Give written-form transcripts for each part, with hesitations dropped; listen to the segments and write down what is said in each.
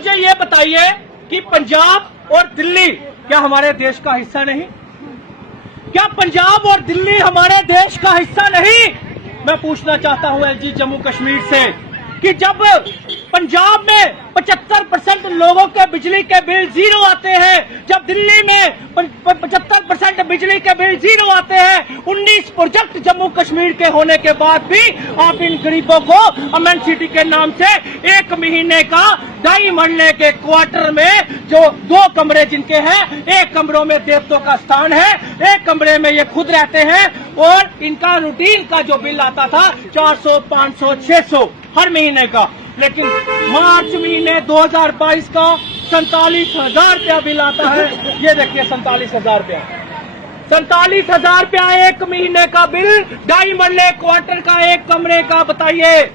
मुझे ये बताइए कि पंजाब और दिल्ली क्या हमारे देश का हिस्सा नहीं? क्या पंजाब और दिल्ली हमारे देश का हिस्सा नहीं? मैं पूछना चाहता हूं एलजी जम्मू कश्मीर से कि जब पंजाब में 75% लोगों के बिजली के बिल जीरो आते हैं, जब दिल्ली में 75% बिजली के बिल जीरो आते हैं, 19 प्रोजेक्ट जम्मू कश्मीर के होने के बाद भी आप इन गरीबों को अमन सिटी के नाम से 1 महीने का 2.5 मरले के क्वार्टर में जो 2 कमरे जिनके हैं, 1 कमरों में देवतों का स्थान है, 1 कमरे में ये खुद रहते हैं और इनका रूटीन का जो बिल आता था 400, 500, 600 हर महीने का, लेकिन मार्च महीने 2022 का 47,000 रुपया बिल आता है। ये देखिए 47,000 रुपया, 47,000 रुपया 1 महीने का बिल, 2.5 मरले क्वार्टर का 1 कमरे का, बताइए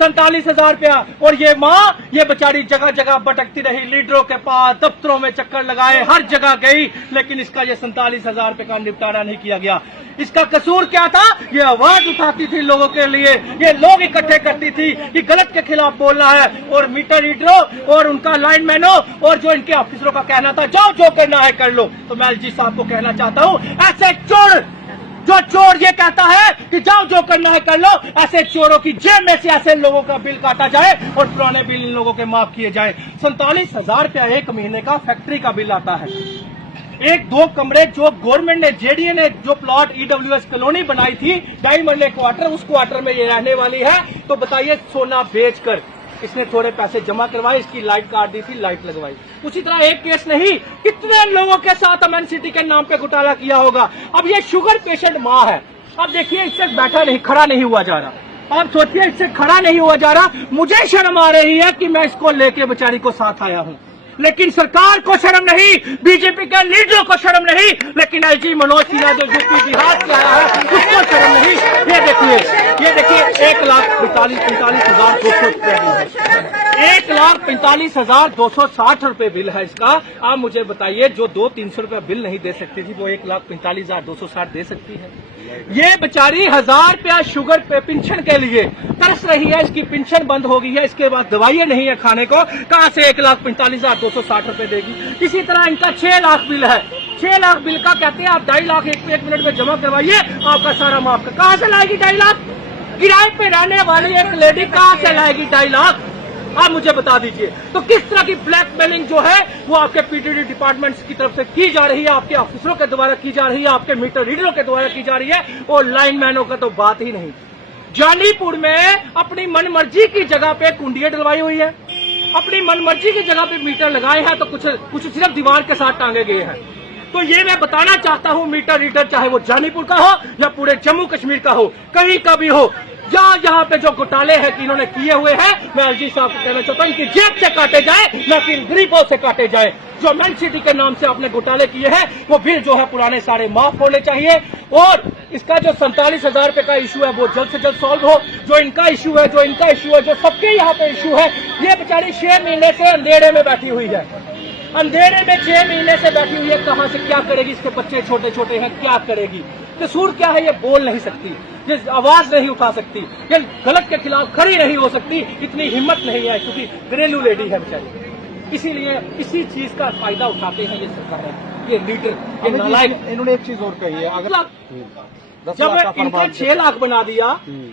47,000 रुपया। और ये माँ ये बेचारी जगह जगह भटकती रही, लीडरों के पास, दफ्तरों में चक्कर लगाए, हर जगह गई, लेकिन इसका ये 47,000 रुपये का निपटारा नहीं किया गया। इसका कसूर क्या था? ये आवाज उठाती थी लोगों के लिए, ये लोग इकट्ठे करती थी कि गलत के खिलाफ बोलना है, और मीटर रीडरों और उनका लाइनमैनों और जो इनके ऑफिसरों का कहना था जाओ जो करना है कर लो। तो मैं एलजी साहब को कहना चाहता हूँ, ऐसे चोर, जो चोर ये कहता है कि जाओ जो करना है कर लो, ऐसे चोरों की जेब में से ऐसे लोगों का बिल काटा जाए और पुराने बिल इन लोगों के माफ किए जाए। 47,000 रुपया 1 महीने का फैक्ट्री का बिल आता है। 1-2 कमरे जो गवर्नमेंट ने, जेडीए ने जो प्लॉट ईडब्ल्यूएस कॉलोनी बनाई थी 2.5 मरले क्वार्टर, उस क्वार्टर में ये रहने वाली है। तो बताइए सोना बेचकर इसने थोड़े पैसे जमा करवाए, इसकी लाइट काट दी थी, लाइट लगवाई। उसी तरह एक केस नहीं, कितने लोगों के साथ अमन सिटी के नाम पे घोटाला किया होगा। अब ये शुगर पेशेंट माँ है, अब देखिए इससे बैठा नहीं, खड़ा नहीं हुआ जा रहा। आप सोचिए इससे खड़ा नहीं हुआ जा रहा। मुझे शर्म आ रही है कि मैं इसको लेके बेचारी को साथ आया हूँ, लेकिन सरकार को शर्म नहीं, बीजेपी के लीडरों को शर्म नहीं, लेकिन एलजी मनोज सिन्हा जो यूपी बिहार से आया है उसको शर्म नहीं। ये देखिए 1,45,260 रुपये बिल है, 1,45,260 रुपये बिल है इसका। आप मुझे बताइए जो 200-300 रुपये बिल नहीं दे सकती थी वो 1,45,260 दे सकती है? ये बेचारी 1,000 रुपया शुगर पे पेंशन के लिए तरस रही है, इसकी पेंशन बंद हो गई है, इसके बाद दवाइयां नहीं है खाने को, कहां से 1,45,260 रुपये देगी? इसी तरह इनका 6 लाख बिल है, 6 लाख बिल का कहते हैं आप 2.5 लाख 1 मिनट में जमा करवाइए, आपका सारा माफ कर। कहां से लाएगी 2.5 लाख? किराए पे रहने वाली एक लेडी कहां से लाएगी 2.5 लाख? आप मुझे बता दीजिए। तो किस तरह की ब्लैकमेलिंग जो है वो आपके पीटीडी डिपार्टमेंट्स की तरफ से की जा रही है, आपके ऑफिसरों के द्वारा की जा रही है, आपके मीटर रीडरों के द्वारा की जा रही है, और लाइनमैनों का तो बात ही नहीं। जानीपुर में अपनी मनमर्जी की जगह पे कुंडियां डलवाई हुई है, अपनी मनमर्जी की जगह पे मीटर लगाए हैं, तो कुछ सिर्फ दीवार के साथ टांगे गए हैं। तो ये मैं बताना चाहता हूं, मीटर रीडर चाहे वो जानीपुर का हो या पूरे जम्मू कश्मीर का हो, कहीं का भी हो, जहां पे जो घोटाले हैं कि इन्होंने किए हुए हैं, मैं एलजी साहब को कहना चाहता हूं इनकी जेब से काटे जाए, न कि गरीबों से काटे जाए। जो अमन सिटी के नाम से आपने घोटाले किए हैं वो बिल जो है पुराने सारे माफ होने चाहिए, और इसका जो 47,000 रुपये का इशू है वो जल्द से जल्द सॉल्व हो। जो इनका इशू है, जो इनका इशू है, जो सबके यहाँ पे इशू है, ये बेचारी 6 महीने से अंधेरे में बैठी हुई है, अंधेरे में 6 महीने से बैठी हुई है। कहां से क्या करेगी? इसके बच्चे छोटे छोटे हैं, क्या करेगी? कसूर क्या है? ये बोल नहीं सकती, ये आवाज नहीं उठा सकती, ये गलत के खिलाफ खड़ी नहीं हो सकती, इतनी हिम्मत नहीं है, क्योंकि घरेलू लेडी है बेचारी। इसीलिए इसी चीज का फायदा उठाते हैं ये सरकार, ये लीडर, ये नालायक। इन्होंने एक चीज और कही है, अगर जब इनके 6 लाख बना दिया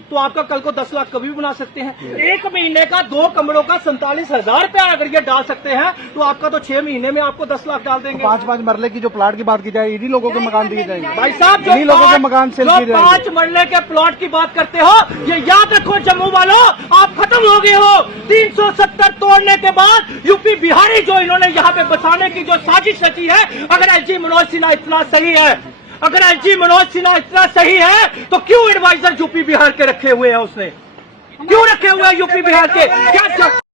तो आपका कल को 10 लाख कभी भी बना सकते हैं। 1 महीने का 2 कमरों का 47,000 रुपया अगर ये डाल सकते हैं तो आपका तो 6 महीने में आपको 10 लाख डाल देंगे। 5-5 मरले की जो प्लाट की बात की जाए, इन्हीं लोगों के मकान दिए जाएंगे। भाई साहब जो लोगों के मकान सेल किए जाएंगे। 5 मरले के प्लॉट की बात करते हो, ये याद रखो जम्मू वालों, आप खत्म हो गए हो। 370 तोड़ने के बाद यूपी बिहारी जो इन्होंने यहाँ पे बसाने की जो साजिश रची है, अगर एलजी मनोज सिन्हा इतना सही है, अगर एलजी मनोज सिन्हा इतना सही है तो क्यों एडवाइजर यूपी बिहार के रखे हुए हैं? उसने क्यों रखे हुए हैं यूपी बिहार के? क्या